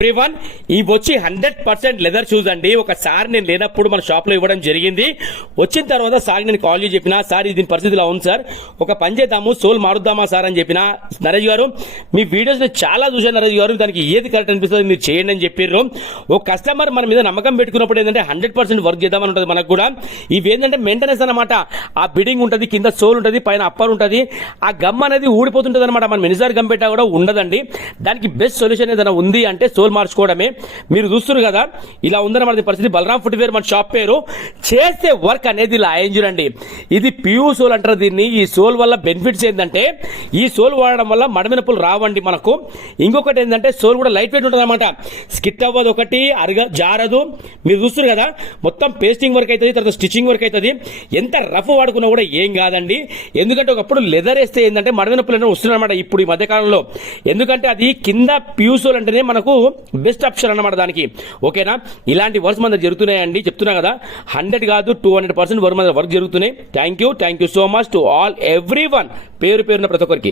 Everyone ఈ వచ్చి 100% leather shoes అండి. ఒకసారి నేను లేనప్పుడు మన షాప్ లో ఇవ్వడం జరిగింది. వచ్చిన తర్వాత సార్ నేను కాల్ చేసి చెప్పినా, సార్ ఇది పరిస్థితిలో ఉంది సార్, ఒక పని చేద్దాము, సోల్ మారుద్దామా సార్ అని చెప్పిన. నరేష్ గారు మీ వీడియోస్ చాలా చూశాను నరేష్ గారు, దానికి ఏది కరెక్ట్ అనిపిస్తుంది మీరు చేయండి అని చెప్పారు. ఒక కస్టమర్ మన మీద నమ్మకం పెట్టుకున్నప్పుడు ఏంటంటే 100% వర్క్ చేద్దామని ఉంటుంది మనకు కూడా. ఇవి ఏంటంటే మెయింటెనెన్స్ అనమాట. ఆ బిడింగ్ ఉంటుంది, కింద సోల్ ఉంటుంది, పైన అప్పర్ ఉంటుంది, ఆ గమ్ అనేది ఊడిపోతుంటుంది అనమాట. మనం ఎన్నిసార్లు గమ్ పెట్టా కూడా ఉండదండి. దానికి బెస్ట్ సొల్యూషన్ ఏదైనా ఉంది అంటే సోల్ మార్చుకోవడమే. మీరు చూస్తున్నారు కదా, ఇలా ఉందన్నమాట పరిస్థితి. బలరాం ఫుట్వేర్ మన షాప్ పేరు. చేసే వర్క్ అనేది ఇలా చూడండి, ఇది పియూ సోల్ అంటారు దీన్ని. ఈ సోల్ వల్ల బెనిఫిట్స్ ఏంటంటే, ఈ సోల్ వాడడం వల్ల మడమ నొప్పులు రావండి మనకు. ఇంకొకటి ఏంటంటే సోల్ కూడా లైట్ వెయిట్ ఉంటుంది అనమాట, స్కిట్ అవ్వదు, ఒకటి జారదు. మీరు చూస్తున్నారు కదా, మొత్తం పేస్టింగ్ వర్క్ అవుతుంది, తర్వాత స్టిచ్చింగ్ వర్క్ అవుతుంది. ఎంత రఫ్ వాడుకున్నా కూడా ఏం కాదండి. ఎందుకంటే ఒకప్పుడు లెదర్ వేస్తే ఏంటంటే మడమ నొప్పులు అనేవి వస్తున్నాయి అనమాట ఇప్పుడు ఈ మధ్యకాలంలో. ఎందుకంటే అది కింద పియూ సోల్ అంటేనే మనకు బెస్ట్ ఆప్షన్ అన్నమాట దానికి. ఓకేనా, ఇలాంటి వర్క్స్ మన జరుగుతున్నాయండి, చెప్తున్నా కదా. 100 కాదు 200% వర్క్ జరుగుతున్నాయి. Thank you so much to all everyone, పేరు పేరున ప్రతి ఒక్కరికి.